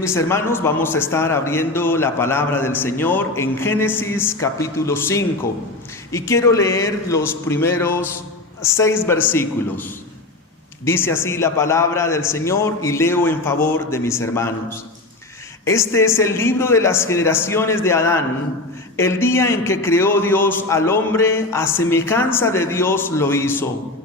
Mis hermanos, vamos a estar abriendo la palabra del Señor en Génesis capítulo 5 y quiero leer los primeros 6 versículos. Dice así la palabra del Señor y leo en favor de mis hermanos. Este es el libro de las generaciones de Adán, el día en que creó Dios al hombre, a semejanza de Dios lo hizo.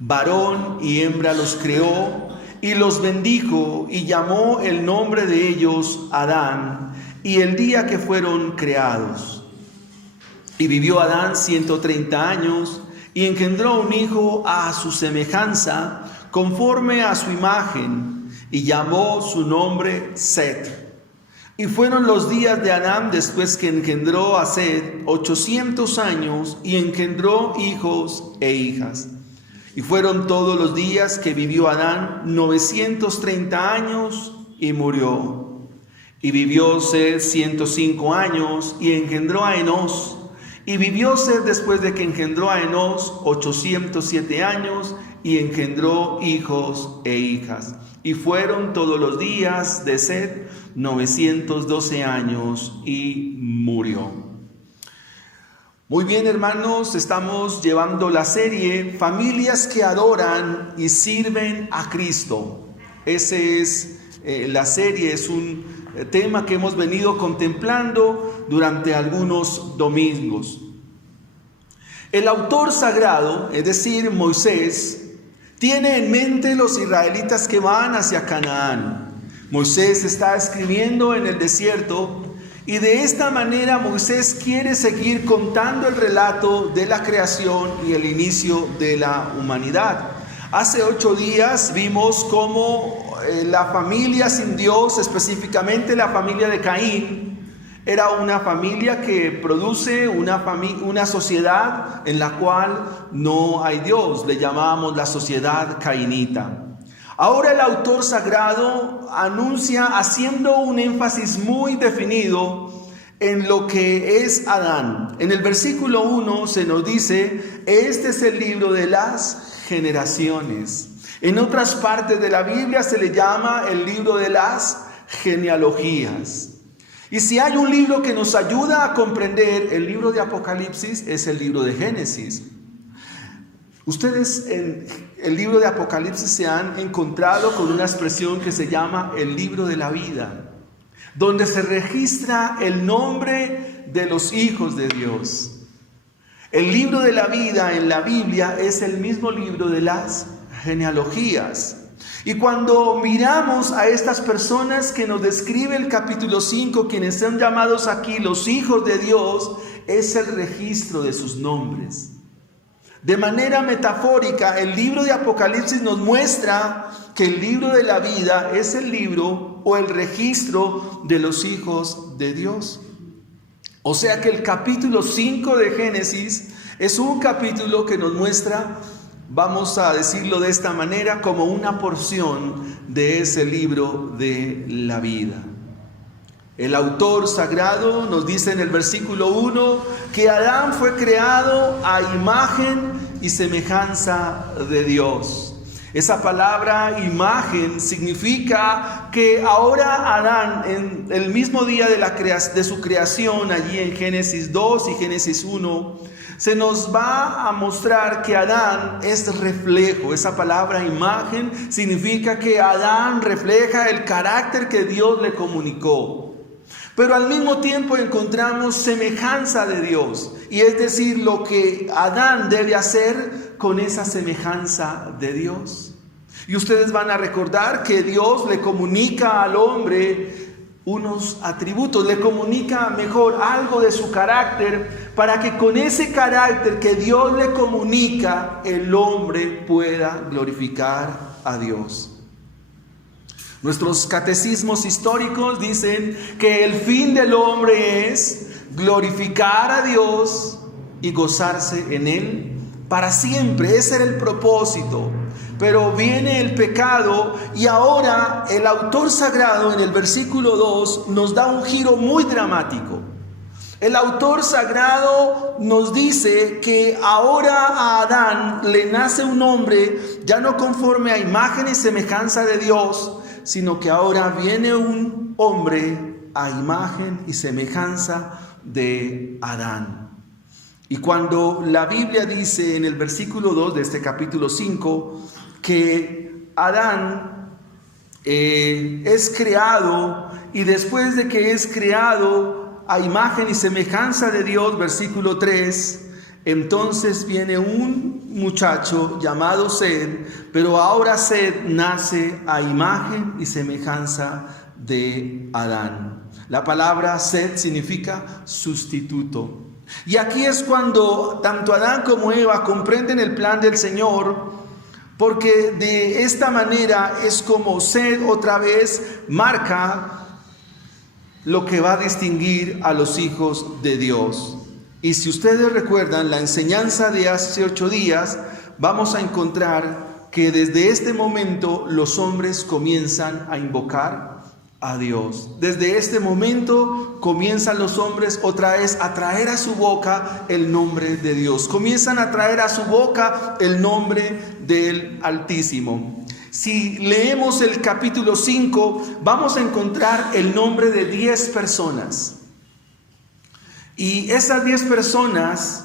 Varón y hembra los creó y los bendijo y llamó el nombre de ellos Adán, y el día que fueron creados. Y vivió Adán 130 años y engendró un hijo a su semejanza, conforme a su imagen, y llamó su nombre Set. Y fueron los días de Adán después que engendró a Set 800 años y engendró hijos e hijas. Y fueron todos los días que vivió Adán 930 años y murió. Y vivió Set 105 años y engendró a Enós. Y vivió Set después de que engendró a Enós 807 años y engendró hijos e hijas. Y fueron todos los días de Set 912 años y murió. Muy bien, hermanos, estamos llevando la serie Familias que adoran y sirven a Cristo. Ese es la serie, es un tema que hemos venido contemplando durante algunos domingos. El autor sagrado, es decir, Moisés, tiene en mente los israelitas que van hacia Canaán. Moisés está escribiendo en el desierto. Y de esta manera Moisés quiere seguir contando el relato de la creación y el inicio de la humanidad. Hace 8 días vimos cómo la familia sin Dios, específicamente la familia de Caín, era una familia que produce una sociedad en la cual no hay Dios. Le llamábamos la sociedad cainita. Ahora el autor sagrado anuncia, haciendo un énfasis muy definido en lo que es Adán. En el versículo 1 se nos dice, este es el libro de las generaciones. En otras partes de la Biblia se le llama el libro de las genealogías. Y si hay un libro que nos ayuda a comprender el libro de Apocalipsis, es el libro de Génesis. Ustedes en el libro de Apocalipsis se han encontrado con una expresión que se llama el libro de la vida, donde se registra el nombre de los hijos de Dios. El libro de la vida en la Biblia es el mismo libro de las genealogías. Y cuando miramos a estas personas que nos describe el capítulo 5, quienes son llamados aquí los hijos de Dios, es el registro de sus nombres. De manera metafórica, el libro de Apocalipsis nos muestra que el libro de la vida es el libro o el registro de los hijos de Dios. O sea que el capítulo 5 de Génesis es un capítulo que nos muestra, vamos a decirlo de esta manera, como una porción de ese libro de la vida. El autor sagrado nos dice en el versículo 1 que Adán fue creado a imagen y semejanza de Dios. Esa palabra imagen significa que ahora Adán, en el mismo día de su creación, allí en Génesis 2 y Génesis 1, se nos va a mostrar que Adán es reflejo. Esa palabra imagen significa que Adán refleja el carácter que Dios le comunicó. Pero al mismo tiempo encontramos semejanza de Dios, y es decir, lo que Adán debe hacer con esa semejanza de Dios. Y ustedes van a recordar que Dios le comunica al hombre unos atributos, le comunica mejor algo de su carácter, para que con ese carácter que Dios le comunica, el hombre pueda glorificar a Dios. Nuestros catecismos históricos dicen que el fin del hombre es glorificar a Dios y gozarse en Él para siempre. Ese era el propósito. Pero viene el pecado y ahora el autor sagrado en el versículo 2 nos da un giro muy dramático. El autor sagrado nos dice que ahora a Adán le nace un hombre ya no conforme a imagen y semejanza de Dios, sino que ahora viene un hombre a imagen y semejanza de Adán. Y cuando la Biblia dice en el versículo 2 de este capítulo 5 que Adán es creado, y después de que es creado a imagen y semejanza de Dios, versículo 3, entonces viene un muchacho llamado Sed, pero ahora Sed nace a imagen y semejanza de Adán. La palabra Sed significa sustituto. Y aquí es cuando tanto Adán como Eva comprenden el plan del Señor, porque de esta manera es como Sed otra vez marca lo que va a distinguir a los hijos de Dios. Y si ustedes recuerdan la enseñanza de hace 8 días, vamos a encontrar que desde este momento los hombres comienzan a invocar a Dios. Desde este momento comienzan los hombres otra vez a traer a su boca el nombre de Dios. Comienzan a traer a su boca el nombre del Altísimo. Si leemos el capítulo 5, vamos a encontrar el nombre de 10 personas. Y esas 10 personas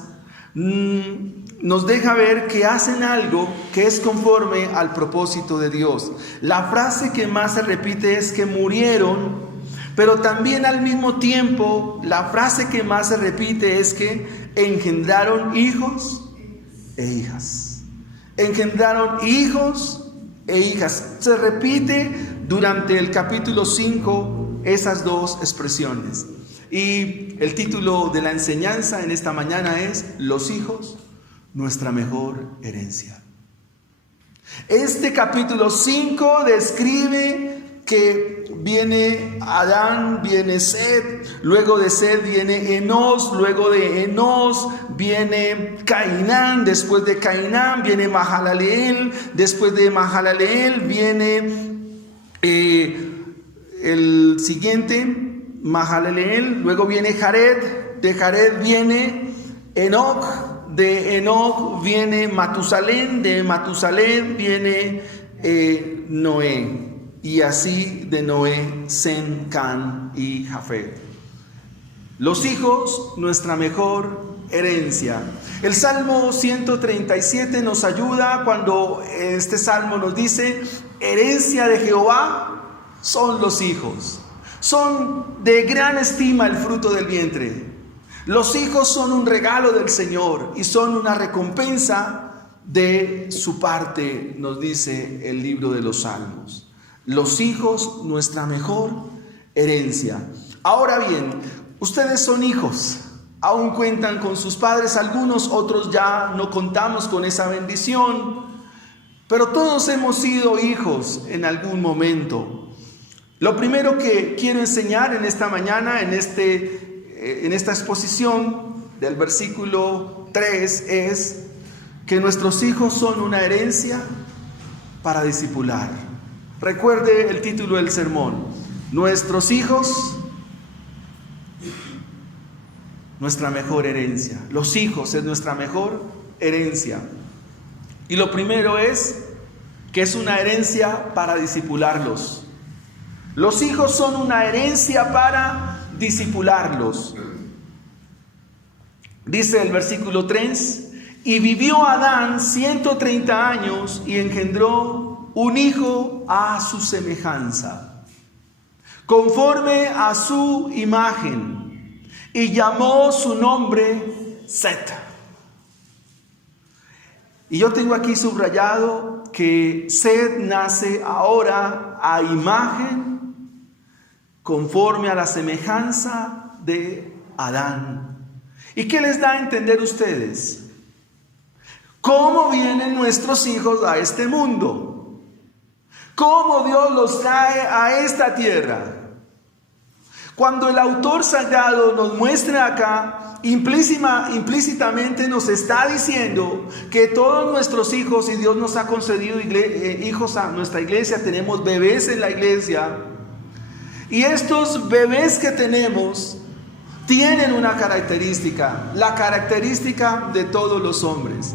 nos deja ver que hacen algo que es conforme al propósito de Dios. La frase que más se repite es que murieron, pero también al mismo tiempo la frase que más se repite es que engendraron hijos e hijas. Engendraron hijos e hijas. Se repite durante el capítulo 5 esas dos expresiones. Y el título de la enseñanza en esta mañana es Los hijos, nuestra mejor herencia. Este capítulo 5 describe que viene Adán, viene Sed, luego de Sed viene Enos, luego de Enos viene Cainán, después de Cainán viene Mahalaleel, después de Mahalaleel viene el siguiente, Mahalaleel, luego viene Jared, de Jared viene Enoc, de Enoc viene Matusalén, de Matusalén viene Noé, y así de Noé, Sem, Can y Jafet. Los hijos, nuestra mejor herencia. El Salmo 137 nos ayuda cuando este salmo nos dice: herencia de Jehová son los hijos. Son de gran estima el fruto del vientre. Los hijos son un regalo del Señor y son una recompensa de su parte, nos dice el libro de los Salmos. Los hijos, nuestra mejor herencia. Ahora bien, ustedes son hijos, aún cuentan con sus padres, algunos, otros ya no contamos con esa bendición, pero todos hemos sido hijos en algún momento. Lo primero que quiero enseñar en esta mañana, en esta exposición del versículo 3, es que nuestros hijos son una herencia para discipular. Recuerde el título del sermón: nuestros hijos, nuestra mejor herencia. Los hijos es nuestra mejor herencia. Y lo primero es que es una herencia para discipularlos. Los hijos son una herencia para discipularlos. Dice el versículo 3: y vivió Adán 130 años y engendró un hijo a su semejanza, conforme a su imagen, y llamó su nombre Set. Y yo tengo aquí subrayado que Set nace ahora a imagen, conforme a la semejanza de Adán. ¿Y qué les da a entender ustedes? ¿Cómo vienen nuestros hijos a este mundo? ¿Cómo Dios los trae a esta tierra? Cuando el autor sagrado nos muestra acá, implícitamente nos está diciendo que todos nuestros hijos, y Dios nos ha concedido hijos a nuestra iglesia, tenemos bebés en la iglesia, y estos bebés que tenemos tienen una característica, la característica de todos los hombres.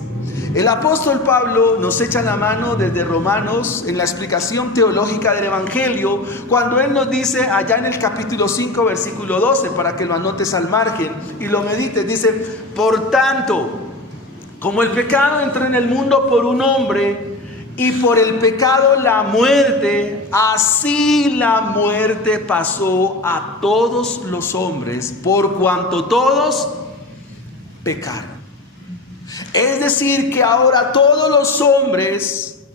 El apóstol Pablo nos echa la mano desde Romanos en la explicación teológica del Evangelio, cuando él nos dice allá en el capítulo 5, versículo 12, para que lo anotes al margen y lo medites, dice: por tanto, como el pecado entró en el mundo por un hombre, y por el pecado la muerte, así la muerte pasó a todos los hombres, por cuanto todos pecaron. Es decir, que ahora todos los hombres,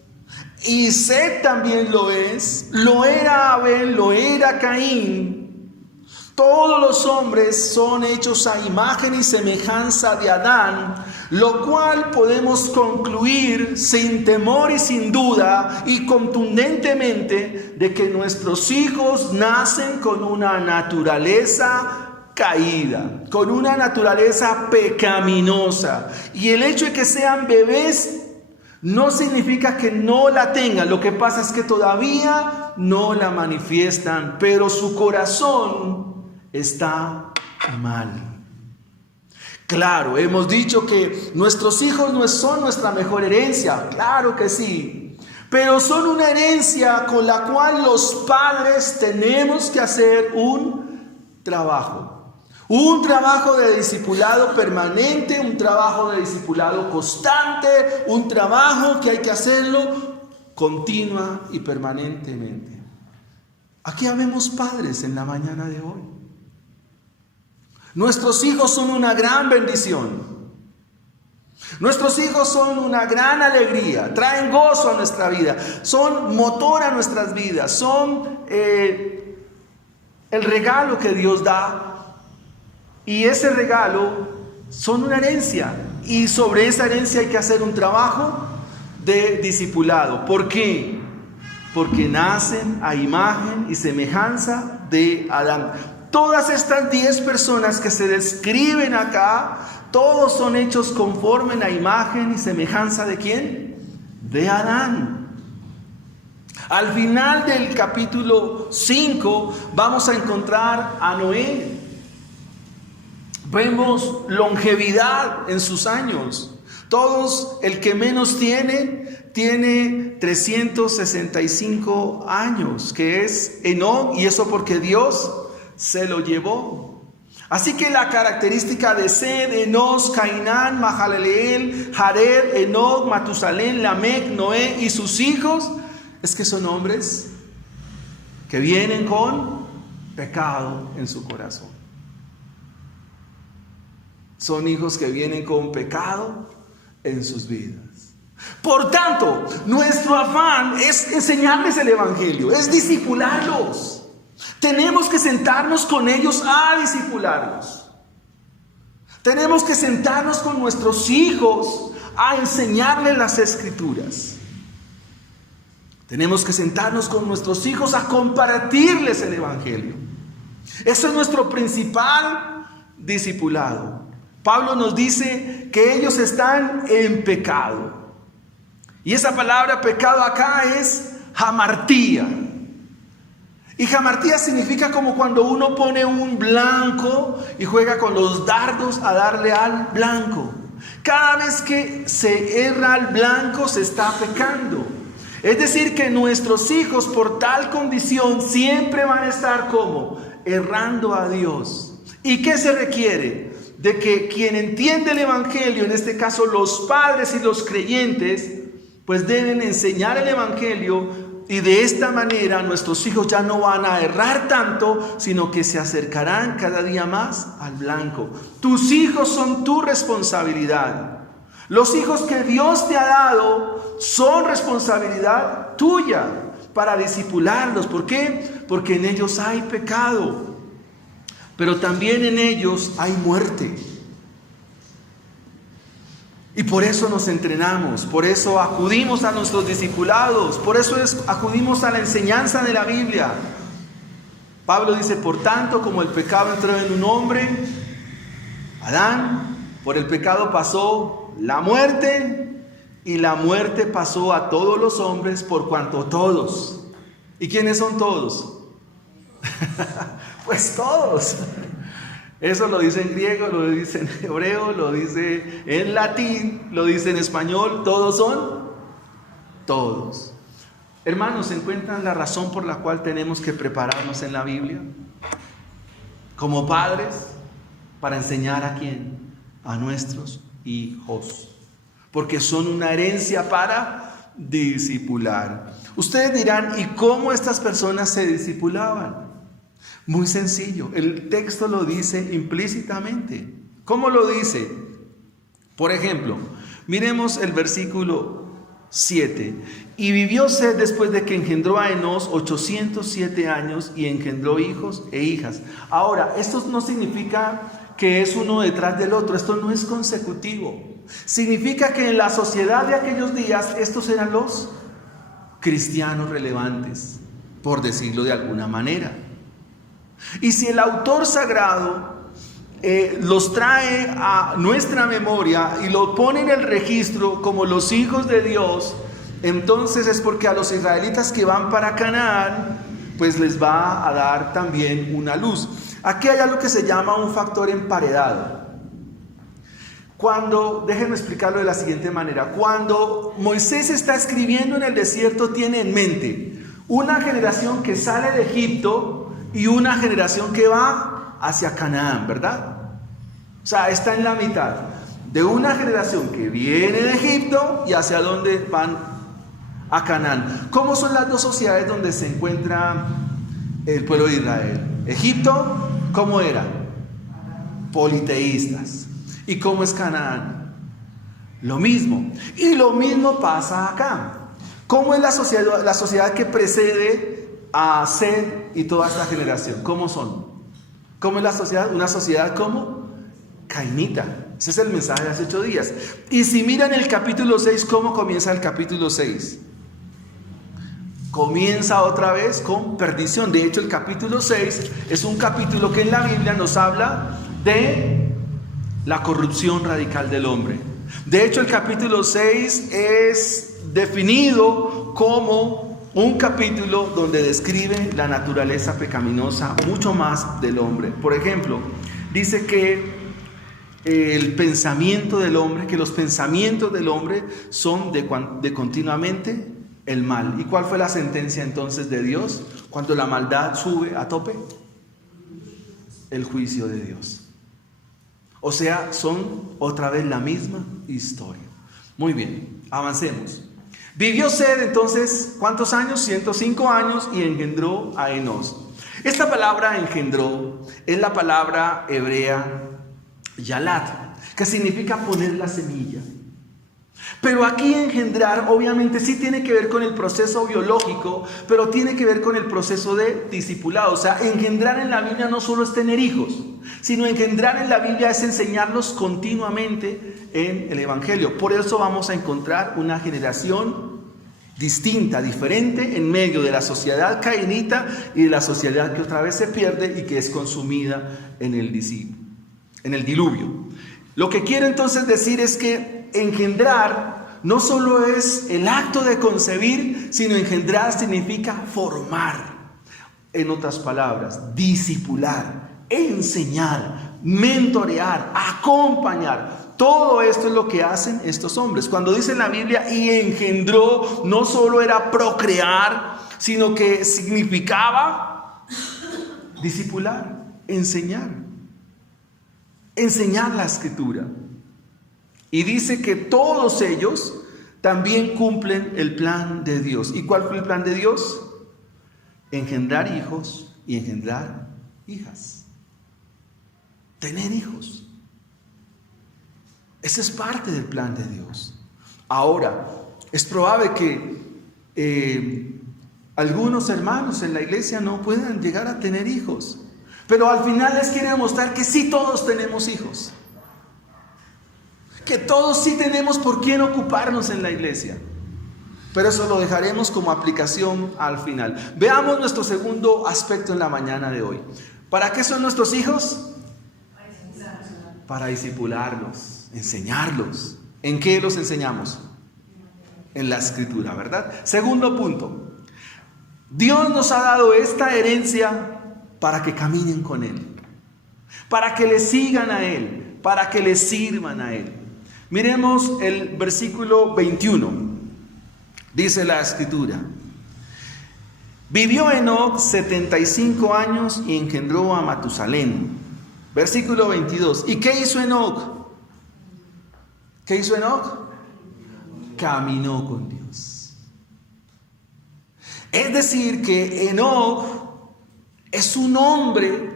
y Set también lo es, lo era Abel, lo era Caín, todos los hombres son hechos a imagen y semejanza de Adán, lo cual podemos concluir sin temor y sin duda y contundentemente de que nuestros hijos nacen con una naturaleza caída, con una naturaleza pecaminosa, y el hecho de que sean bebés no significa que no la tengan. Lo que pasa es que todavía no la manifiestan, pero su corazón está mal. Claro, hemos dicho que nuestros hijos no son nuestra mejor herencia, claro que sí, pero son una herencia con la cual los padres tenemos que hacer un trabajo de discipulado permanente, un trabajo de discipulado constante, un trabajo que hay que hacerlo continua y permanentemente. Aquí habemos padres en la mañana de hoy. Nuestros hijos son una gran bendición. Nuestros hijos son una gran alegría, traen gozo a nuestra vida, son motor a nuestras vidas, son el regalo que Dios da. Y ese regalo son una herencia, y sobre esa herencia hay que hacer un trabajo de discipulado. ¿Por qué? Porque nacen a imagen y semejanza de Adán. Todas estas 10 personas que se describen acá, todos son hechos conforme a la imagen y semejanza ¿de quién? De Adán. Al final del capítulo 5 vamos a encontrar a Noé. Vemos longevidad en sus años. Todos, el que menos tiene 365 años, que es Enoc, y eso porque Dios se lo llevó. Así que la característica de Set, Enos, Cainán, Mahalaleel, Jared, Enoc, Matusalén, Lamec, Noé y sus hijos es que son hombres que vienen con pecado en su corazón. Son hijos que vienen con pecado en sus vidas. Por tanto, nuestro afán es enseñarles el Evangelio, es discipularlos. Tenemos que sentarnos con ellos a discipularlos. Tenemos que sentarnos con nuestros hijos a enseñarles las Escrituras. Tenemos que sentarnos con nuestros hijos a compartirles el Evangelio. Eso es nuestro principal discipulado. Pablo nos dice que ellos están en pecado. Y esa palabra pecado acá es hamartía. Y hamartía significa como cuando uno pone un blanco y juega con los dardos a darle al blanco. Cada vez que se erra al blanco se está pecando. Es decir, que nuestros hijos por tal condición siempre van a estar como errando a Dios. ¿Y qué se requiere? De que quien entiende el Evangelio, en este caso los padres y los creyentes, pues deben enseñar el Evangelio, y de esta manera nuestros hijos ya no van a errar tanto, sino que se acercarán cada día más al blanco. Tus hijos son tu responsabilidad. Los hijos que Dios te ha dado son responsabilidad tuya para discipularlos. ¿Por qué? Porque en ellos hay pecado. Pero también en ellos hay muerte. Y por eso nos entrenamos, por eso acudimos a nuestros discipulados, por eso acudimos a la enseñanza de la Biblia. Pablo dice: por tanto, como el pecado entró en un hombre, Adán, por el pecado pasó la muerte, y la muerte pasó a todos los hombres por cuanto todos. ¿Y quiénes son todos? Pues todos. Eso lo dice en griego, lo dice en hebreo, lo dice en latín, lo dice en español. Todos son todos. Hermanos, ¿se encuentran la razón por la cual tenemos que prepararnos en la Biblia? Como padres, para enseñar a quién, a nuestros hijos, porque son una herencia para discipular. Ustedes dirán, ¿y cómo estas personas se discipulaban? Muy sencillo, el texto lo dice implícitamente. ¿Cómo lo dice? Por ejemplo, miremos el versículo 7. Y vivió Set después de que engendró a Enós 807 años y engendró hijos e hijas. Ahora, esto no significa que es uno detrás del otro, esto no es consecutivo. Significa que en la sociedad de aquellos días estos eran los cristianos relevantes, por decirlo de alguna manera. Y si el autor sagrado los trae a nuestra memoria y lo pone en el registro como los hijos de Dios, entonces es porque a los israelitas que van para Canaán, pues les va a dar también una luz. Aquí hay algo que se llama un factor emparedado. Déjenme explicarlo de la siguiente manera. Cuando Moisés está escribiendo en el desierto, tiene en mente una generación que sale de Egipto y una generación que va hacia Canaán, ¿verdad? O sea, está en la mitad de una generación que viene de Egipto y hacia dónde van, a Canaán. ¿Cómo son las dos sociedades donde se encuentra el pueblo de Israel? Egipto, ¿cómo era? Politeístas. ¿Y cómo es Canaán? Lo mismo. Y lo mismo pasa acá. ¿Cómo es la sociedad que precede a Set y toda esta generación? ¿Cómo son? ¿Cómo es la sociedad? Una sociedad como cainita. Ese es el mensaje de hace 8 días. Y si miran el capítulo 6, ¿cómo comienza el capítulo 6? Comienza otra vez con perdición. De hecho, el capítulo 6 es un capítulo que en la Biblia nos habla de la corrupción radical del hombre. De hecho, el capítulo 6 es definido como un capítulo donde describe la naturaleza pecaminosa mucho más del hombre. Por ejemplo, dice que el pensamiento del hombre, que los pensamientos del hombre son de continuamente el mal. ¿Y cuál fue la sentencia entonces de Dios cuando la maldad sube a tope? El juicio de Dios. O sea, son otra vez la misma historia. Muy bien, avancemos. Vivió Set entonces, ¿cuántos años? 105 años y engendró a Enós. Esta palabra engendró es la palabra hebrea yalat, que significa poner la semilla. Pero aquí engendrar obviamente sí tiene que ver con el proceso biológico, pero tiene que ver con el proceso de discipulado. O sea, engendrar en la Biblia no solo es tener hijos, sino engendrar en la Biblia es enseñarlos continuamente en el Evangelio. Por eso vamos a encontrar una generación distinta, diferente, en medio de la sociedad cainita y de la sociedad que otra vez se pierde y que es consumida en el diluvio. Lo que quiero entonces decir es que engendrar no solo es el acto de concebir, sino engendrar significa formar. En otras palabras, discipular, enseñar, mentorear, acompañar. Todo esto es lo que hacen estos hombres. Cuando dice en la Biblia y engendró, no solo era procrear, sino que significaba discipular, enseñar la escritura. Y dice que todos ellos también cumplen el plan de Dios. ¿Y cuál fue el plan de Dios? Engendrar hijos y engendrar hijas. Tener hijos. Ese es parte del plan de Dios. Ahora, es probable que algunos hermanos en la iglesia no puedan llegar a tener hijos. Pero al final les quiero demostrar que sí todos tenemos hijos. Que todos sí tenemos por quién ocuparnos en la iglesia. Pero eso lo dejaremos como aplicación al final. Veamos nuestro segundo aspecto en la mañana de hoy. ¿Para qué son nuestros hijos? Para discipularlos, enseñarlos. ¿En qué los enseñamos? En la escritura, ¿verdad? Segundo punto. Dios nos ha dado esta herencia para que caminen con Él. para que le sigan a Él, para que le sirvan a Él. Miremos el versículo 21. Dice la Escritura: vivió Enoc 75 años y engendró a Matusalén. Versículo 22. ¿Y qué hizo Enoc? ¿Qué hizo Enoc? Caminó con Dios. Es decir, que Enoc es un hombre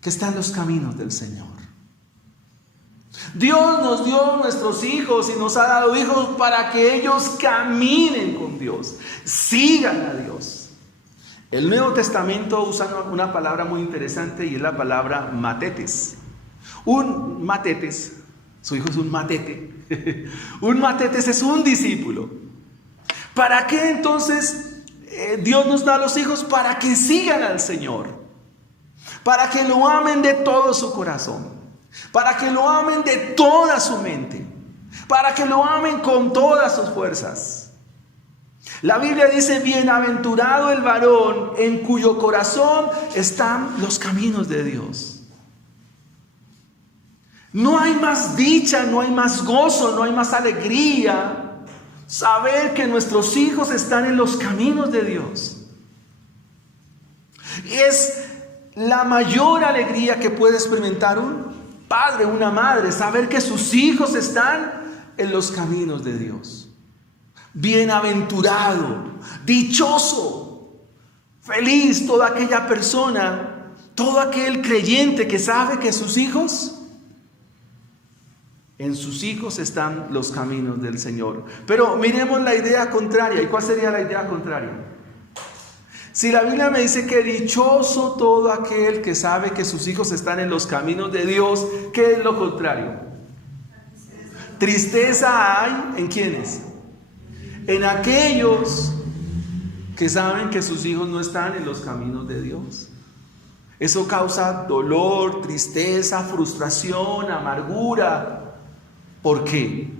que está en los caminos del Señor. Dios nos dio nuestros hijos y nos ha dado hijos para que ellos caminen con Dios, sigan a Dios. El Nuevo Testamento usa una palabra muy interesante y es la palabra matetes. Un matetes, su hijo es un matete. Un matetes es un discípulo. ¿Para qué entonces Dios nos da a los hijos? Para que sigan al Señor, para que lo amen de todo su corazón, para que lo amen de toda su mente, para que lo amen con todas sus fuerzas. La Biblia dice: bienaventurado el varón en cuyo corazón están los caminos de Dios. No hay más dicha, no hay más gozo, no hay más alegría saber que nuestros hijos están en los caminos de Dios. Es la mayor alegría que puede experimentar un padre, una madre, saber que sus hijos están en los caminos de Dios. Bienaventurado, dichoso, feliz toda aquella persona, todo aquel creyente que sabe que sus hijos, en sus hijos están los caminos del Señor. Pero miremos la idea contraria. ¿Y cuál sería la idea contraria? Si la Biblia me dice que dichoso todo aquel que sabe que sus hijos están en los caminos de Dios, ¿qué es lo contrario? Tristeza hay ¿en quiénes? En aquellos que saben que sus hijos no están en los caminos de Dios. Eso causa dolor, tristeza, frustración, amargura. ¿Por qué?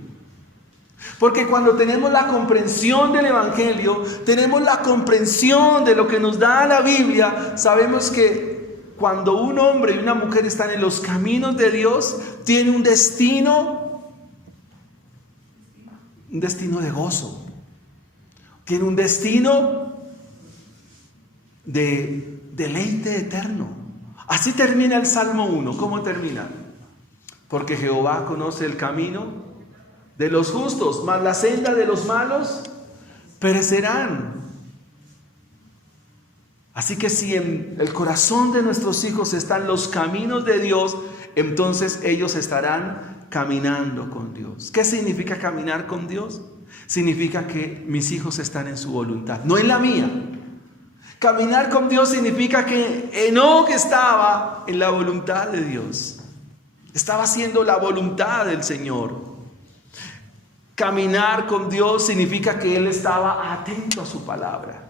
Porque cuando tenemos la comprensión del Evangelio, tenemos la comprensión de lo que nos da la Biblia, sabemos que cuando un hombre y una mujer están en los caminos de Dios, tiene un destino de gozo, tiene un destino de deleite eterno. Así termina el Salmo 1. ¿Cómo termina? Porque Jehová conoce el camino de los justos, mas la senda de los malos perecerán. Así que si en el corazón de nuestros hijos están los caminos de Dios, entonces ellos estarán caminando con Dios. ¿Qué significa caminar con Dios? Significa que mis hijos están en su voluntad, no en la mía. Caminar con Dios significa que Enoc estaba en la voluntad de Dios. Estaba haciendo la voluntad del Señor. Caminar con Dios significa que él estaba atento a su palabra.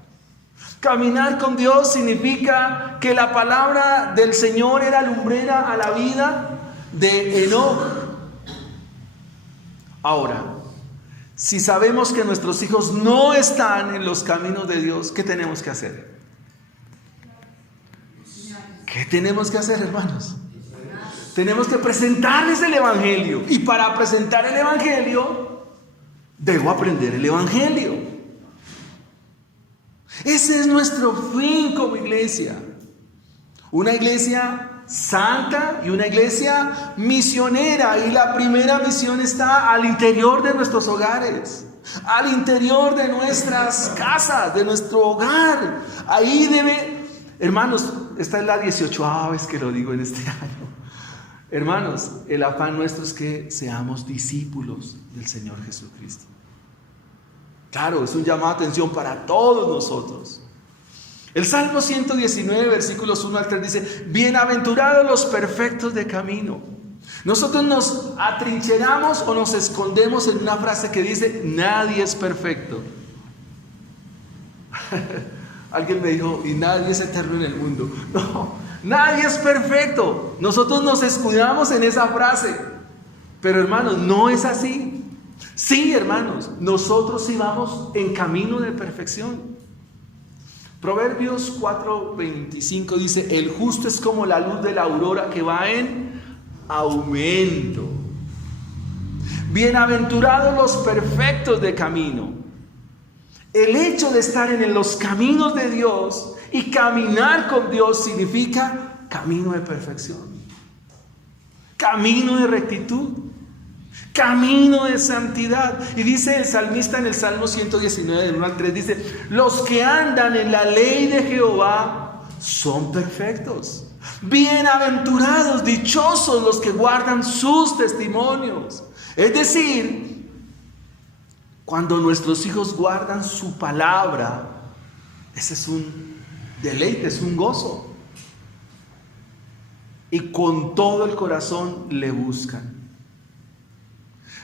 Caminar con Dios significa que la palabra del Señor era lumbrera a la vida de Enoc. Ahora, si sabemos que nuestros hijos no están en los caminos de Dios, ¿qué tenemos que hacer? ¿Qué tenemos que hacer, hermanos? Tenemos que presentarles el Evangelio. Y para presentar el Evangelio, debo aprender el Evangelio. Ese es nuestro fin como iglesia. Una iglesia santa y una iglesia misionera. Y la primera misión está al interior de nuestros hogares, al interior de nuestras casas, de nuestro hogar. Ahí debe, hermanos, esta es la 18ª vez que lo digo en este año. Hermanos, el afán nuestro es que seamos discípulos del Señor Jesucristo. Claro, es un llamado de atención para todos nosotros. El Salmo 119, versículos 1 al 3 dice: bienaventurados los perfectos de camino. Nosotros nos atrincheramos o nos escondemos en una frase que dice: nadie es perfecto. Alguien me dijo: y nadie es eterno en el mundo. No, nadie es perfecto. Nosotros nos escudamos en esa frase. Pero hermanos, no es así. Sí, hermanos, nosotros sí vamos en camino de perfección. Proverbios 4:25 dice: el justo es como la luz de la aurora que va en aumento. Bienaventurados los perfectos de camino. El hecho de estar en los caminos de Dios y caminar con Dios significa camino de perfección, camino de rectitud, camino de santidad. Y dice el salmista en el Salmo 119, del 1 al 3, dice: los que andan en la ley de Jehová son perfectos. Bienaventurados, dichosos los que guardan sus testimonios. Es decir, cuando nuestros hijos guardan su palabra, ese es un deleite, es un gozo. Y con todo el corazón le buscan.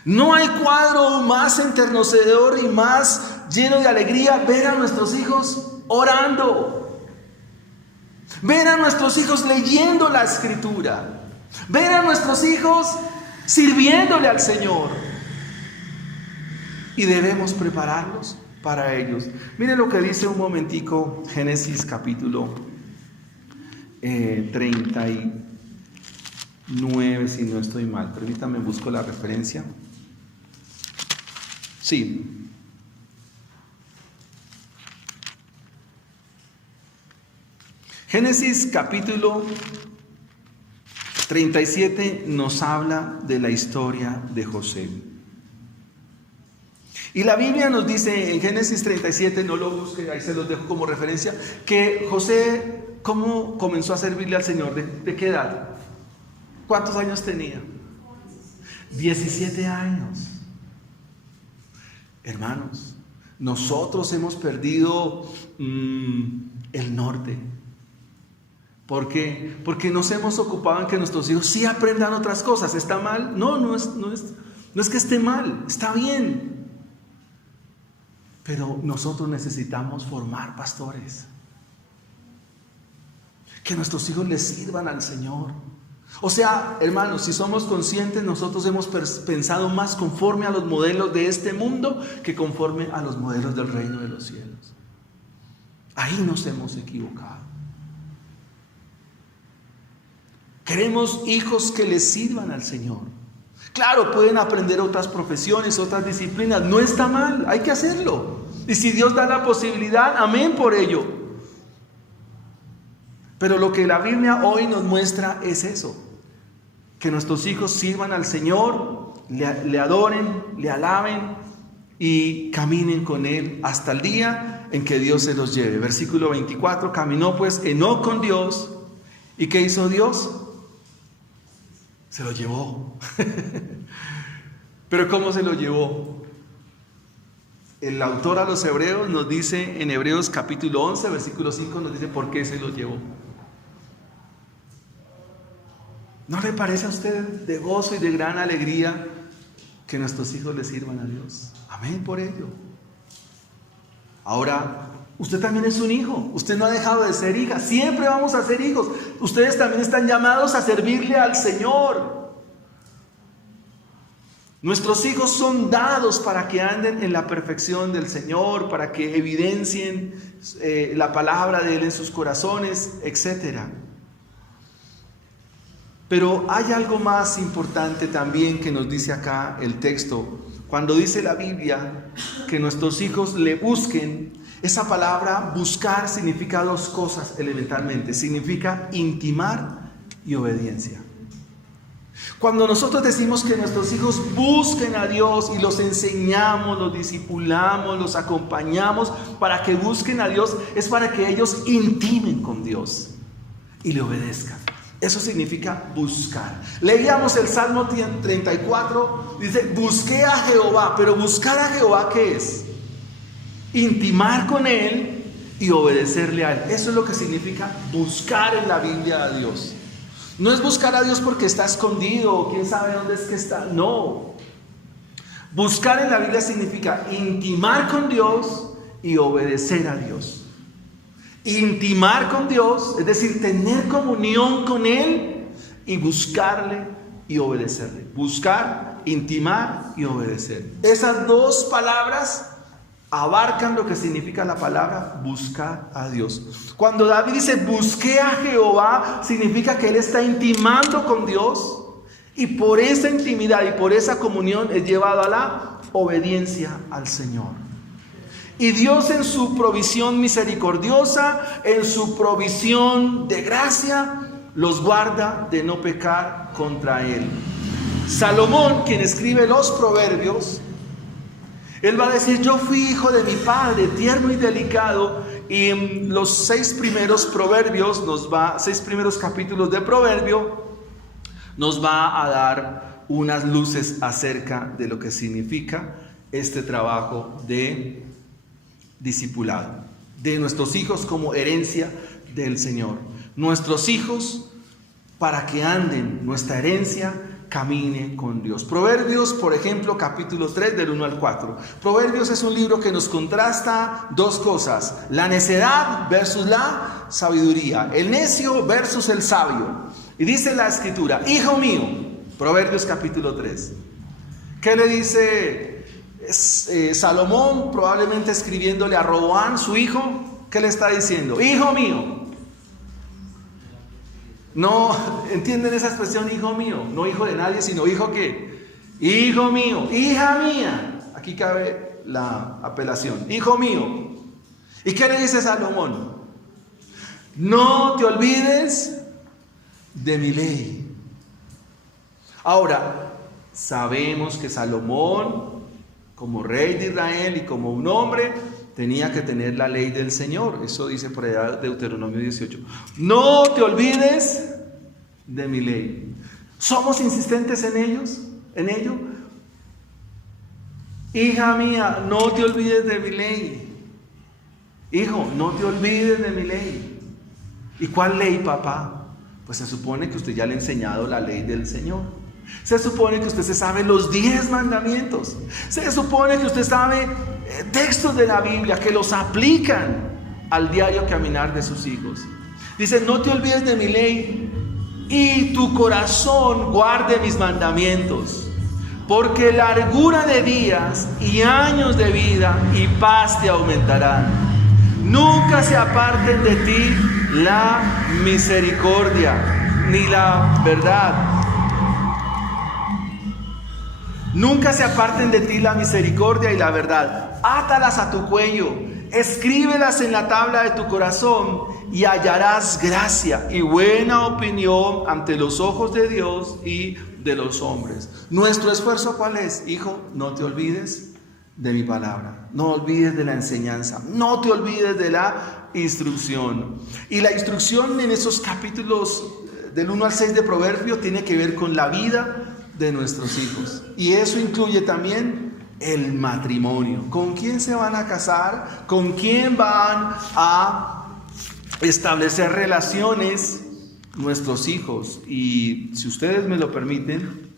No hay cuadro más enternecedor y más lleno de alegría ver a nuestros hijos orando, ver a nuestros hijos leyendo la Escritura, ver a nuestros hijos sirviéndole al Señor. Y debemos prepararlos para ellos. Miren lo que dice un momentico Génesis capítulo 39, si no estoy mal. Permítanme, busco la referencia. Sí. Génesis capítulo 37 nos habla de la historia de José. Y la Biblia nos dice en Génesis 37, no lo busque, ahí se los dejo como referencia, que José, ¿cómo comenzó a servirle al Señor? ¿De qué edad? ¿Cuántos años tenía? 17 años. Hermanos, nosotros hemos perdido el norte. ¿Por qué? Porque nos hemos ocupado en que nuestros hijos sí aprendan otras cosas. ¿Está mal? No es que esté mal, está bien. Pero nosotros necesitamos formar pastores. Que nuestros hijos les sirvan al Señor. O sea, hermanos, si somos conscientes, nosotros hemos pensado más conforme a los modelos de este mundo que conforme a los modelos del reino de los cielos. Ahí nos hemos equivocado. Queremos hijos que les sirvan al Señor. Claro, pueden aprender otras profesiones, otras disciplinas. No está mal, hay que hacerlo. Y si Dios da la posibilidad, amén por ello. Pero lo que la Biblia hoy nos muestra es eso. Que nuestros hijos sirvan al Señor, le adoren, le alaben y caminen con Él hasta el día en que Dios se los lleve. Versículo 24, caminó pues Enoc con Dios. ¿Y qué hizo Dios? Se lo llevó. Pero ¿cómo se lo llevó? El autor a los Hebreos nos dice en Hebreos capítulo 11, versículo 5, nos dice por qué se lo llevó. ¿No le parece a usted de gozo y de gran alegría que nuestros hijos le sirvan a Dios? Amén por ello. Ahora, usted también es un hijo. Usted no ha dejado de ser hija. Siempre vamos a ser hijos. Ustedes también están llamados a servirle al Señor. Nuestros hijos son dados para que anden en la perfección del Señor, para que evidencien la palabra de Él en sus corazones, etc. Pero hay algo más importante también que nos dice acá el texto. Cuando dice la Biblia que nuestros hijos le busquen, esa palabra buscar significa dos cosas elementalmente. Significa intimar y obediencia. Cuando nosotros decimos que nuestros hijos busquen a Dios y los enseñamos, los discipulamos, los acompañamos para que busquen a Dios, es para que ellos intimen con Dios y le obedezcan. Eso significa buscar. Leíamos el Salmo 34, dice, busqué a Jehová, pero buscar a Jehová, ¿qué es? Intimar con Él y obedecerle a Él. Eso es lo que significa buscar en la Biblia a Dios. No es buscar a Dios porque está escondido o quién sabe dónde es que está. No. Buscar en la Biblia significa intimar con Dios y obedecer a Dios. Intimar con Dios, es decir, tener comunión con Él y buscarle y obedecerle. Buscar, intimar y obedecer. Esas dos palabras abarcan lo que significa la palabra buscar a Dios. Cuando David dice busqué a Jehová, significa que él está intimando con Dios, y por esa intimidad y por esa comunión es llevado a la obediencia al Señor. Y Dios, en su provisión misericordiosa, en su provisión de gracia, los guarda de no pecar contra él. Salomón, quien escribe los proverbios, él va a decir: yo fui hijo de mi padre, tierno y delicado. Y en los 6 primeros proverbios, 6 primeros capítulos de Proverbio, nos va a dar unas luces acerca de lo que significa este trabajo de discipulado, de nuestros hijos como herencia del Señor. Nuestros hijos, para que anden, nuestra herencia camine con Dios. Proverbios, por ejemplo, capítulo 3, del 1 al 4. Proverbios es un libro que nos contrasta dos cosas: la necedad versus la sabiduría, el necio versus el sabio. Y dice la escritura: hijo mío, Proverbios capítulo 3. ¿Qué le dice Salomón, probablemente escribiéndole a Roboam, su hijo? ¿Qué le está diciendo? Hijo mío. No, ¿entienden esa expresión, hijo mío? No hijo de nadie, sino hijo ¿qué? Hijo mío, hija mía. Aquí cabe la apelación. Hijo mío. ¿Y qué le dice Salomón? No te olvides de mi ley. Ahora, sabemos que Salomón, como rey de Israel y como un hombre, tenía que tener la ley del Señor. Eso dice por allá Deuteronomio 18. No te olvides de mi ley. ¿Somos insistentes en ello? Hija mía, no te olvides de mi ley. Hijo, no te olvides de mi ley. ¿Y cuál ley, papá? Pues se supone que usted ya le ha enseñado la ley del Señor. Se supone que usted se sabe los 10 mandamientos. Se supone que usted sabe textos de la Biblia que los aplican al diario caminar de sus hijos. Dice: no te olvides de mi ley y tu corazón guarde mis mandamientos, porque largura de días y años de vida y paz te aumentarán. Nunca se aparten de ti la misericordia ni la verdad. Nunca se aparten de ti la misericordia y la verdad. Átalas a tu cuello, escríbelas en la tabla de tu corazón, y hallarás gracia y buena opinión ante los ojos de Dios y de los hombres. Nuestro esfuerzo, ¿cuál es? Hijo, no te olvides de mi palabra, no olvides de la enseñanza, no te olvides de la instrucción. Y la instrucción en esos capítulos del 1 al 6 de Proverbios tiene que ver con la vida de nuestros hijos, y eso incluye también el matrimonio. ¿Con quién se van a casar? ¿Con quién van a establecer relaciones nuestros hijos? Y si ustedes me lo permiten,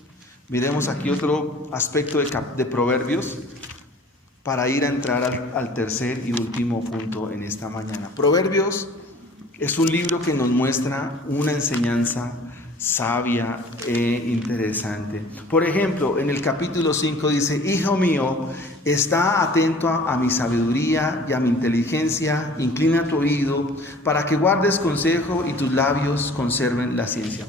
miremos aquí otro aspecto de Proverbios para ir a entrar al tercer y último punto en esta mañana. Proverbios es un libro que nos muestra una enseñanza sabia e interesante. Por ejemplo, en el capítulo 5 dice: hijo mío, está atento a mi sabiduría y a mi inteligencia, inclina tu oído para que guardes consejo y tus labios conserven la ciencia.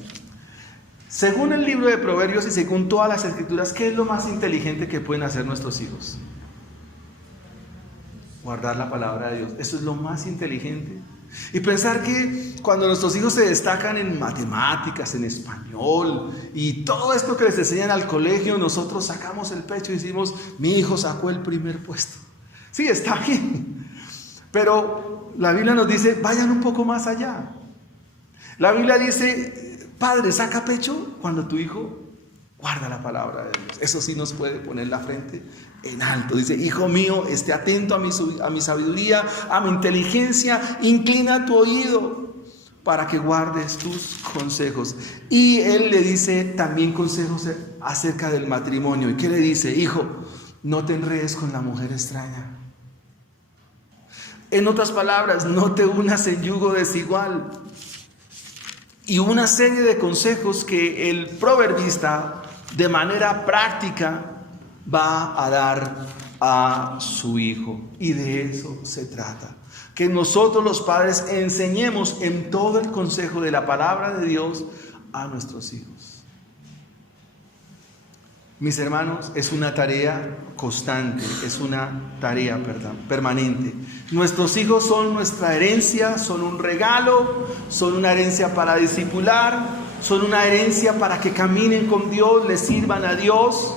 Según el libro de Proverbios y según todas las escrituras, ¿qué es lo más inteligente que pueden hacer nuestros hijos? Guardar la palabra de Dios. Eso es lo más inteligente. Y pensar que cuando nuestros hijos se destacan en matemáticas, en español y todo esto que les enseñan al colegio, nosotros sacamos el pecho y decimos: mi hijo sacó el primer puesto. Sí, está bien, pero la Biblia nos dice: vayan un poco más allá. La Biblia dice: padre, saca pecho cuando tu hijo guarda la palabra de Dios. Eso sí nos puede poner la frente en alto. Dice: hijo mío, esté atento a mi sabiduría, a mi inteligencia, inclina tu oído para que guardes tus consejos. Y él le dice también consejos acerca del matrimonio. ¿Y qué le dice? Hijo, no te enredes con la mujer extraña. En otras palabras, no te unas en yugo desigual. Y una serie de consejos que el proverbista de manera práctica va a dar a su Hijo. Y de eso se trata. Que nosotros los padres enseñemos en todo el consejo de la palabra de Dios a nuestros hijos. Mis hermanos, es una tarea constante, es una tarea, permanente. Nuestros hijos son nuestra herencia, son un regalo, son una herencia para discipular, son una herencia para que caminen con Dios, le sirvan a Dios.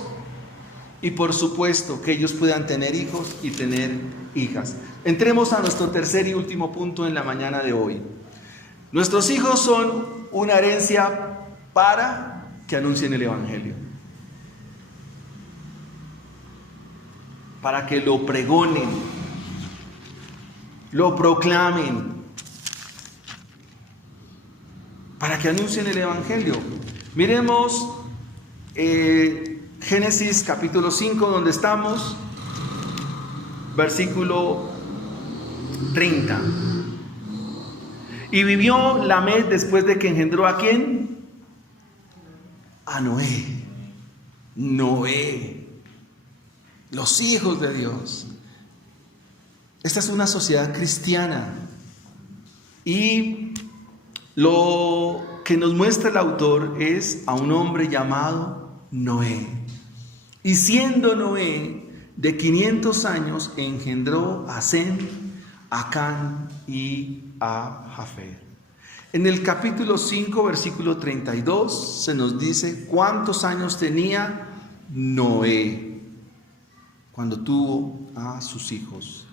Y por supuesto que ellos puedan tener hijos y tener hijas. Entremos a nuestro tercer y último punto en la mañana de hoy. Nuestros hijos son una herencia para que anuncien el Evangelio. Para que lo pregonen, lo proclamen, para que anuncien el Evangelio. Miremos Génesis capítulo 5, donde estamos, versículo 30. Y vivió Lamec después de que engendró ¿a quién? A Noé. Noé. Los hijos de Dios. Esta es una sociedad cristiana. Y lo que nos muestra el autor es a un hombre llamado Noé. Y siendo Noé de 500 años, engendró a Sem, a Can y a Jafet. En el capítulo 5, versículo 32, se nos dice cuántos años tenía Noé cuando tuvo a sus hijos.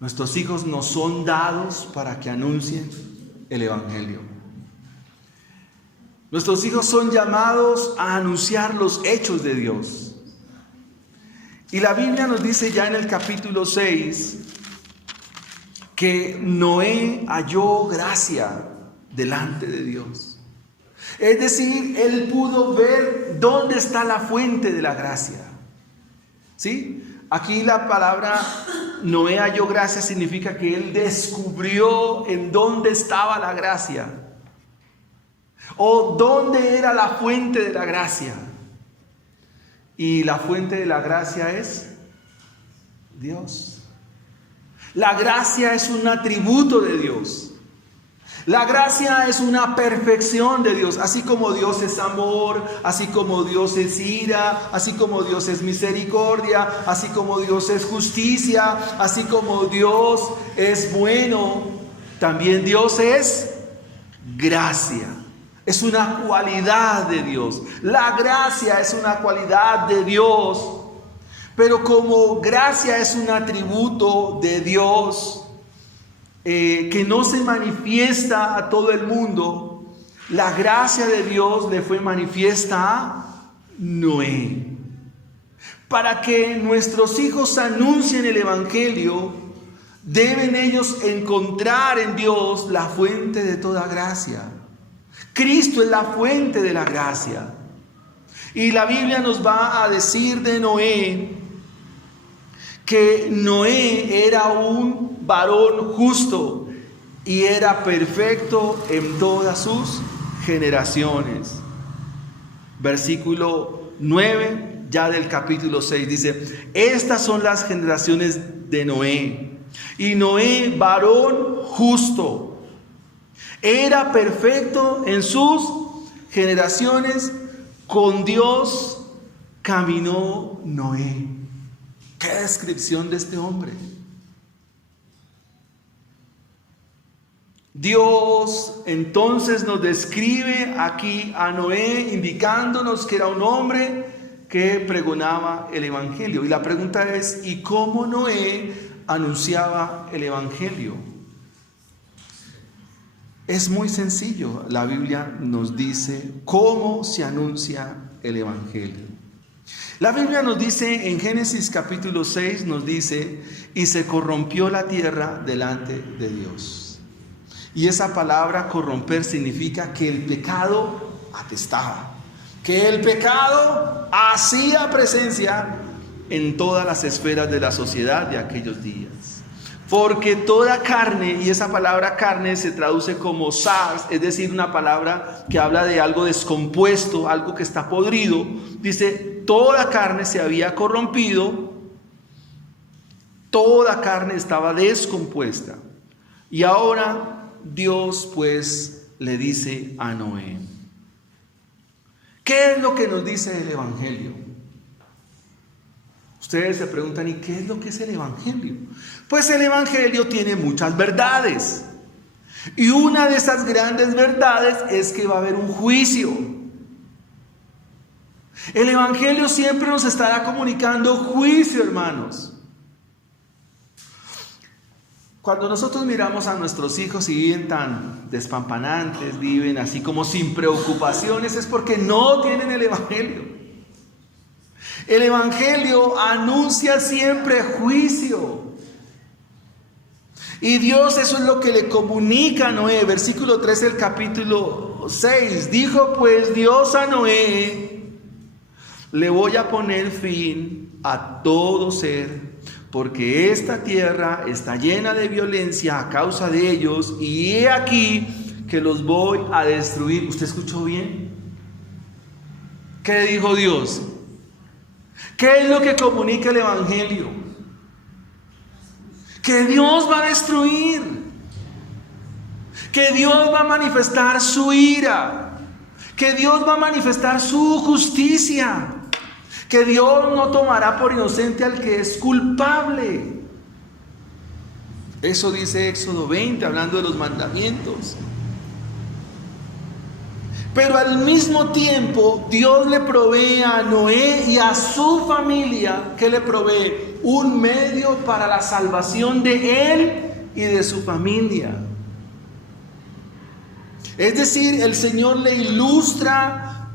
Nuestros hijos nos son dados para que anuncien el Evangelio. Nuestros hijos son llamados a anunciar los hechos de Dios. Y la Biblia nos dice ya en el capítulo 6 que Noé halló gracia delante de Dios. Es decir, él pudo ver dónde está la fuente de la gracia. ¿Sí? Aquí la palabra Noé halló gracia significa que él descubrió en dónde estaba la gracia. O dónde era la fuente de la gracia. Y la fuente de la gracia es Dios. La gracia es un atributo de Dios. La gracia es una perfección de Dios. Así como Dios es amor, así como Dios es ira, así como Dios es misericordia, así como Dios es justicia, así como Dios es bueno, también Dios es gracia. Es una cualidad de Dios. La gracia es una cualidad de Dios. Pero como gracia es un atributo de Dios que no se manifiesta a todo el mundo, la gracia de Dios le fue manifiesta a Noé. Para que nuestros hijos anuncien el Evangelio, deben ellos encontrar en Dios la fuente de toda gracia. Cristo es la fuente de la gracia. Y la Biblia nos va a decir de Noé que Noé era un varón justo y era perfecto en todas sus generaciones. Versículo 9 ya del capítulo 6 dice: estas son las generaciones de Noé. Y Noé, varón justo, era perfecto en sus generaciones, con Dios caminó Noé. ¡Qué descripción de este hombre! Dios entonces nos describe aquí a Noé, indicándonos que era un hombre que pregonaba el Evangelio. Y la pregunta es: ¿y cómo Noé anunciaba el Evangelio? Es muy sencillo. La Biblia nos dice cómo se anuncia el Evangelio. La Biblia nos dice en Génesis capítulo 6, nos dice: y se corrompió la tierra delante de Dios. Y esa palabra corromper significa que el pecado atestaba, que el pecado hacía presencia en todas las esferas de la sociedad de aquellos días. Porque toda carne, y esa palabra carne se traduce como sars, es decir, una palabra que habla de algo descompuesto, algo que está podrido. Dice: toda carne se había corrompido, toda carne estaba descompuesta. Y ahora Dios pues le dice a Noé, ¿qué es lo que nos dice el Evangelio? Ustedes se preguntan, ¿y qué es lo que es el Evangelio? Pues el Evangelio tiene muchas verdades. Y una de esas grandes verdades es que va a haber un juicio. El Evangelio siempre nos estará comunicando juicio, hermanos. Cuando nosotros miramos a nuestros hijos y viven tan despampanantes, viven así como sin preocupaciones, es porque no tienen el Evangelio. El Evangelio anuncia siempre juicio. Y Dios eso es lo que le comunica a Noé. Versículo 3 del capítulo 6. Dijo pues Dios a Noé, le voy a poner fin a todo ser, porque esta tierra está llena de violencia a causa de ellos, y he aquí que los voy a destruir. ¿Usted escuchó bien? ¿Qué dijo Dios? ¿Qué es lo que comunica el Evangelio? Que Dios va a destruir, que Dios va a manifestar su ira, que Dios va a manifestar su justicia, que Dios no tomará por inocente al que es culpable. Eso dice Éxodo 20, hablando de los mandamientos. Pero al mismo tiempo, Dios le provee a Noé y a su familia, ¿qué le provee? Un medio para la salvación de él y de su familia. Es decir, el Señor le ilustra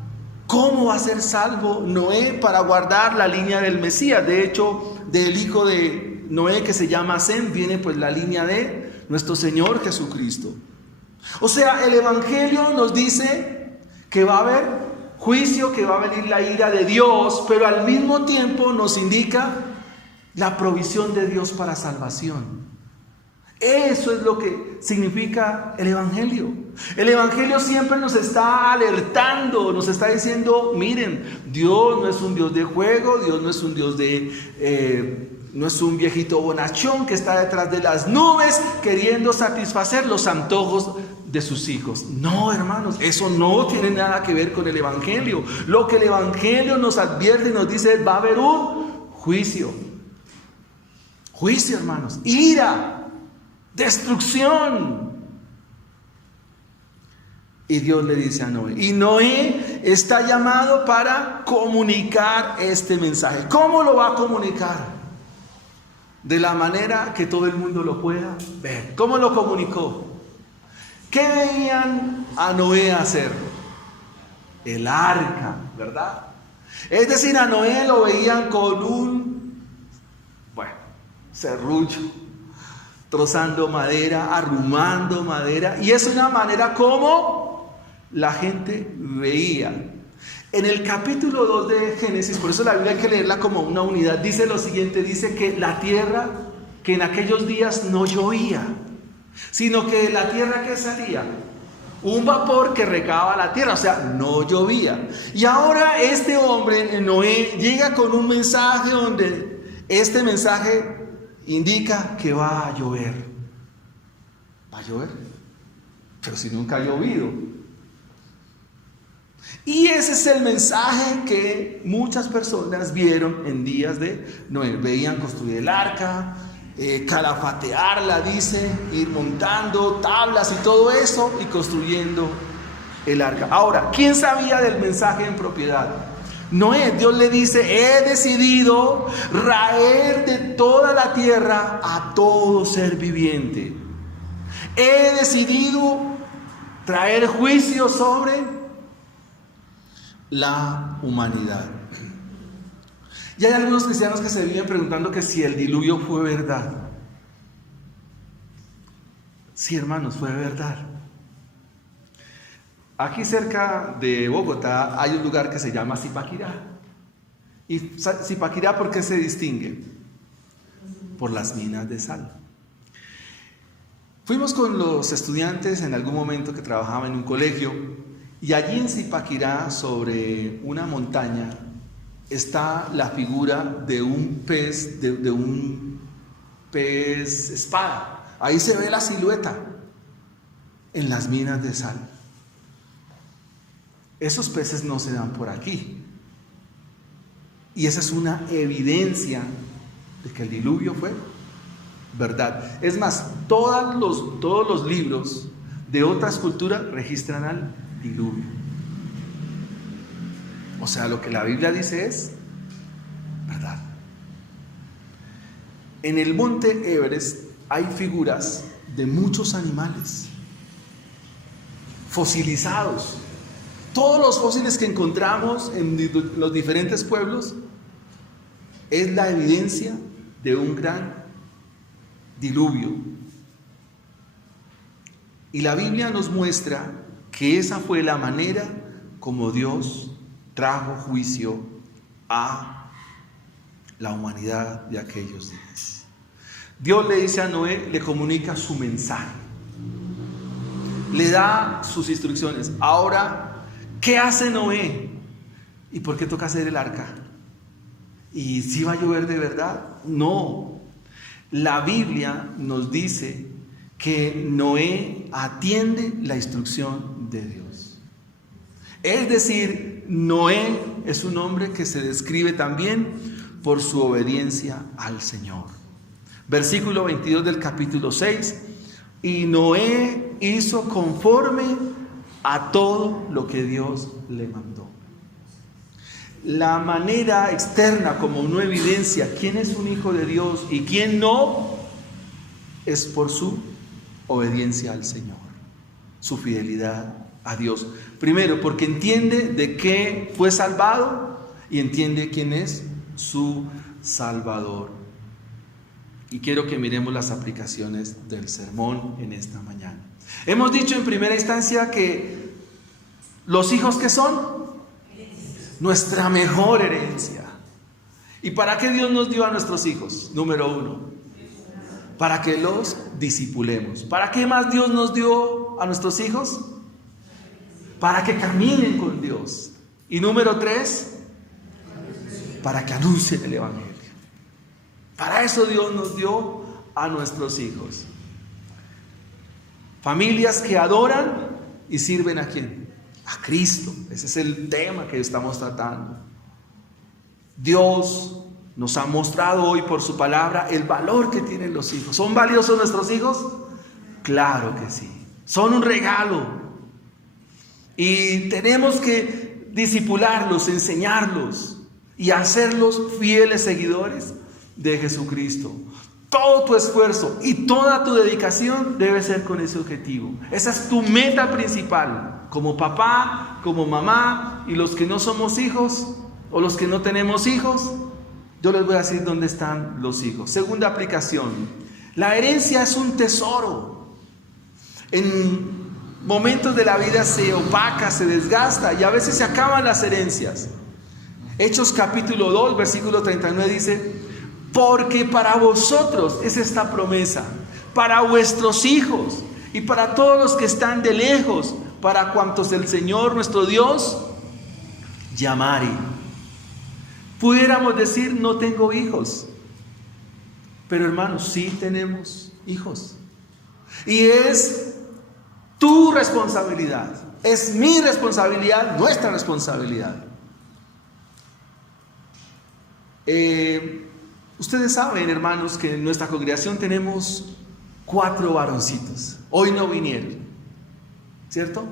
cómo va a ser salvo Noé para guardar la línea del Mesías. De hecho, del hijo de Noé, que se llama Sem, viene pues la línea de nuestro Señor Jesucristo. O sea, el Evangelio nos dice que va a haber juicio, que va a venir la ira de Dios, pero al mismo tiempo nos indica la provisión de Dios para salvación. Eso es lo que significa el Evangelio. El Evangelio siempre nos está alertando, nos está diciendo, miren, Dios no es un Dios de juego, Dios no es un Dios no es un viejito bonachón que está detrás de las nubes queriendo satisfacer los antojos de sus hijos. No, hermanos, eso no tiene nada que ver con el Evangelio. Lo que el Evangelio nos advierte y nos dice es, va a haber un juicio. Juicio, hermanos, ira, destrucción. Y Dios le dice a Noé, y Noé está llamado para comunicar este mensaje. ¿Cómo lo va a comunicar? De la manera que todo el mundo lo pueda ver. ¿Cómo lo comunicó? ¿Qué veían a Noé hacer? El arca, ¿verdad? Es decir, a Noé lo veían con un, serrucho, trozando madera, arrumando madera, y es una manera como la gente veía. En el capítulo 2 de Génesis, por eso la Biblia hay que leerla como una unidad, dice lo siguiente, dice que la tierra, que en aquellos días no llovía, sino que de la tierra que salía un vapor que regaba la tierra, o sea, no llovía. Y ahora este hombre, Noé, llega con un mensaje donde este mensaje indica que va a llover. ¿Va a llover? Pero si nunca ha llovido. Y ese es el mensaje que muchas personas vieron en días de Noé. Veían construir el arca, calafatearla, dice, ir montando tablas y todo eso y construyendo el arca. Ahora, ¿quién sabía del mensaje en propiedad? Noé. Dios le dice, he decidido raer de toda la tierra a todo ser viviente. He decidido traer juicio sobre la humanidad. Y hay algunos cristianos que se viven preguntando que si el diluvio fue verdad. Sí, hermanos, fue verdad. Aquí cerca de Bogotá hay un lugar que se llama Zipaquirá. ¿Y Zipaquirá por qué se distingue? Por las minas de sal. Fuimos con los estudiantes en algún momento que trabajaba en un colegio, y allí en Zipaquirá, sobre una montaña, está la figura de un pez, de un pez espada. Ahí se ve la silueta en las minas de sal. Esos peces no se dan por aquí. Y esa es una evidencia de que el diluvio fue verdad. Es más, todos los libros de otras culturas registran al diluvio. O sea, lo que la Biblia dice es verdad. En el monte Everest hay figuras de muchos animales fosilizados. Todos los fósiles que encontramos en los diferentes pueblos es la evidencia de un gran diluvio. Y la Biblia nos muestra que esa fue la manera como Dios trajo juicio a la humanidad de aquellos días. Dios le dice a Noé, le comunica su mensaje, le da sus instrucciones. Ahora, ¿qué hace Noé? ¿Y por qué toca hacer el arca? ¿Y si va a llover de verdad? No. La Biblia nos dice que Noé atiende la instrucción de Dios. Es decir, Noé es un hombre que se describe también por su obediencia al Señor. Versículo 22 del capítulo 6. Y Noé hizo conforme a todo lo que Dios le mandó. La manera externa como uno evidencia quién es un hijo de Dios y quién no es por su obediencia al Señor, su fidelidad a Dios. Primero, porque entiende de qué fue salvado y entiende quién es su Salvador. Y quiero que miremos las aplicaciones del sermón en esta mañana. Hemos dicho en primera instancia que los hijos que son nuestra mejor herencia. ¿Y para qué Dios nos dio a nuestros hijos? Número 1, para que los discipulemos. ¿Para qué más Dios nos dio a nuestros hijos? Para que caminen con Dios. Y número 3, para que anuncien el Evangelio. Para eso Dios nos dio a nuestros hijos. Familias que adoran y sirven ¿a quién? A Cristo. Ese es el tema que estamos tratando. Dios nos ha mostrado hoy por su palabra el valor que tienen los hijos. ¿Son valiosos nuestros hijos? Claro que sí. Son un regalo. Y tenemos que discipularlos, enseñarlos y hacerlos fieles seguidores de Jesucristo. Todo tu esfuerzo y toda tu dedicación debe ser con ese objetivo. Esa es tu meta principal, como papá, como mamá, y los que no somos hijos o los que no tenemos hijos, yo les voy a decir dónde están los hijos. Segunda aplicación, la herencia es un tesoro. En momentos de la vida se opaca, se desgasta y a veces se acaban las herencias. Hechos capítulo 2, versículo 39 dice: porque para vosotros es esta promesa, para vuestros hijos y para todos los que están de lejos, para cuantos el Señor nuestro Dios llamare. Pudiéramos decir, no tengo hijos, pero hermanos, sí tenemos hijos. Y es tu responsabilidad, es mi responsabilidad, nuestra responsabilidad. Ustedes saben, hermanos, que en nuestra congregación tenemos 4 varoncitos. Hoy no vinieron, ¿cierto?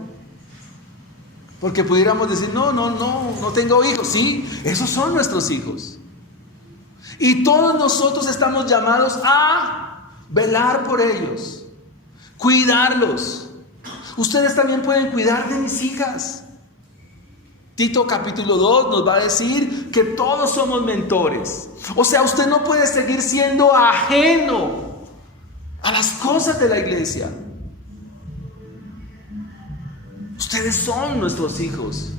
Porque pudiéramos decir, no tengo hijos. Sí, esos son nuestros hijos. Y todos nosotros estamos llamados a velar por ellos, cuidarlos. Ustedes también pueden cuidar de mis hijas. Tito capítulo 2 nos va a decir que todos somos mentores. O sea, usted no puede seguir siendo ajeno a las cosas de la iglesia. Ustedes son nuestros hijos.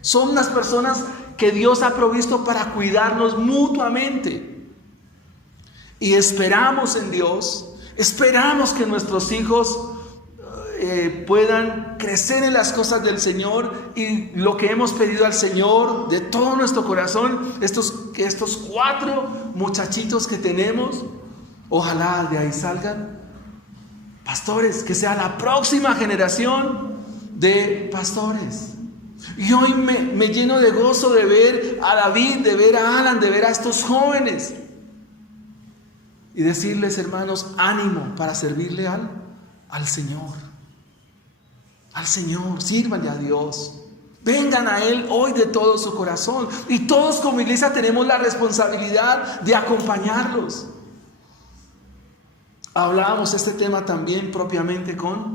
Son las personas que Dios ha provisto para cuidarnos mutuamente. Y esperamos en Dios, esperamos que nuestros hijos puedan crecer en las cosas del Señor y lo que hemos pedido al Señor de todo nuestro corazón, estos 4 muchachitos que tenemos, ojalá de ahí salgan pastores, que sea la próxima generación de pastores. Y hoy me lleno de gozo de ver a David, de ver a Alan, de ver a estos jóvenes y decirles, hermanos, ánimo para servirle al Señor. Al Señor, sírvanle a Dios. Vengan a Él hoy de todo su corazón. Y todos como iglesia tenemos la responsabilidad de acompañarlos. Hablábamos este tema también propiamente con